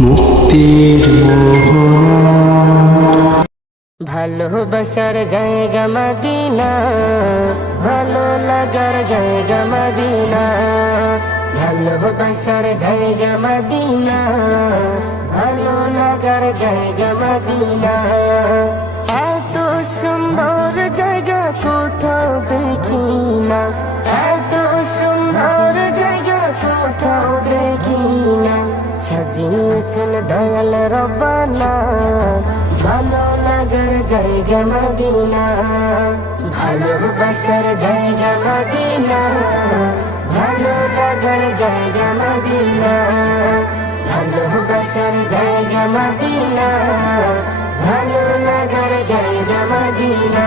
মুক্তির মোহনা। ভালোবাসার জায়গা মদিনা, ভালো লাগার জায়গা মদিনা। ভালোবাসার জায়গা মদিনা, ভালো লাগার জায়গা মদিনা। এত সুন্দর জায়গা কোথাও দেখি না, এত সুন্দর জায়গা কোথাও দেখি না। সাজিয়েছেন দয়াল রব্বানা, ভালো লাগার জায়গা মদিনা। ভালোবাসার জায়গা মদিনা, ভালো লাগার জায়গা মদিনা। ভালোবাসার জায়গা মদিনা, ভালো লাগার জায়গা মদিনা।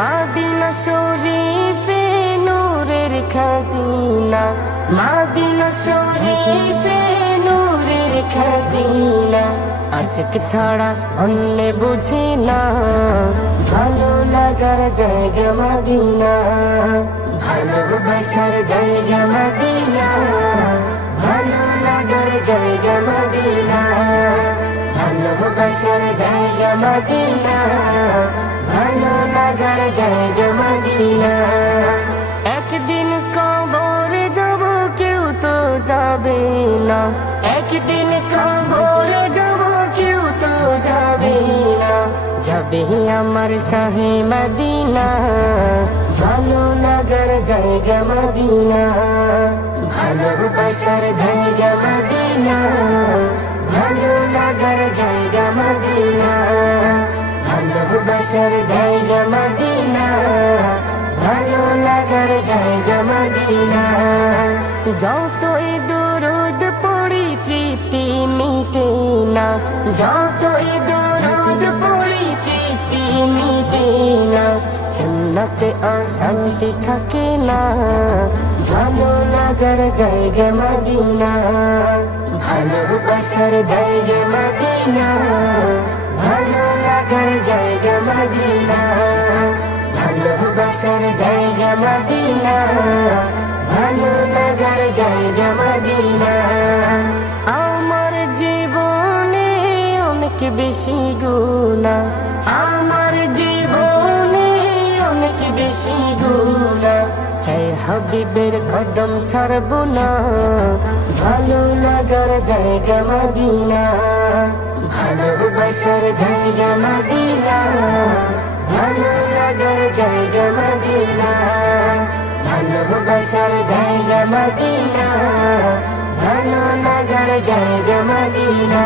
মদিনা শরীফে নূরের খাজিনা, মদিনা শরীফে নূরের খাজিনা। আশিক ছাড়া অন্য বুঝি না, ভালো লাগার জায়গা মদিনা। ভালোবাসার জায়গা মদিনা, ভালো লাগার জায়গা মদিনা। ভালোবাসার জায়গা মদিনা, ভালো লাগার জায়গা মদিনা। একদিন কবর যাব কেউ তো যাবে না, একদিন কবর যাব কেউ তো যাবে না। যাবে আমার শাহে মদিনা, ভালো লাগার জায়গা মদিনা। ভালোবাসার জায়গা মদিনা, ভালো লাগার জায়গা মদিনা। ভালোবাসার জায়গা মদিনা, ভালো লাগার জায়গা মদিনা। যতই দুরুদ পড়ি তৃপ্তি মিটে না, যতই দুরুদ পড়ি তৃপ্তি মিটে না। সুন্নতে অশান্তি থাকে না, ভালো লাগার জায়গা মদিনা। ভালোবাসার জায়গা মদিনা, ভালো লাগার জায়গা মদিনা। ভালোবাসার জায়গা মদিনা, ভালো লাগার জায়গা মদিনা। আমার জীবনে অনেক বেশি গুনাহ, আমার জীবনে অনেক বেশি গুনাহ। তাই হাবিবের কদম ছাড়বো না, ভালো লাগার জায়গা মদিনা। ভালোবাসার জায়গা মদিনা, ভালো লাগার জায়গা মদিনা। ভালোবাসার জায়গা মদিনা, ভালো লাগার জায়গা মদিনা।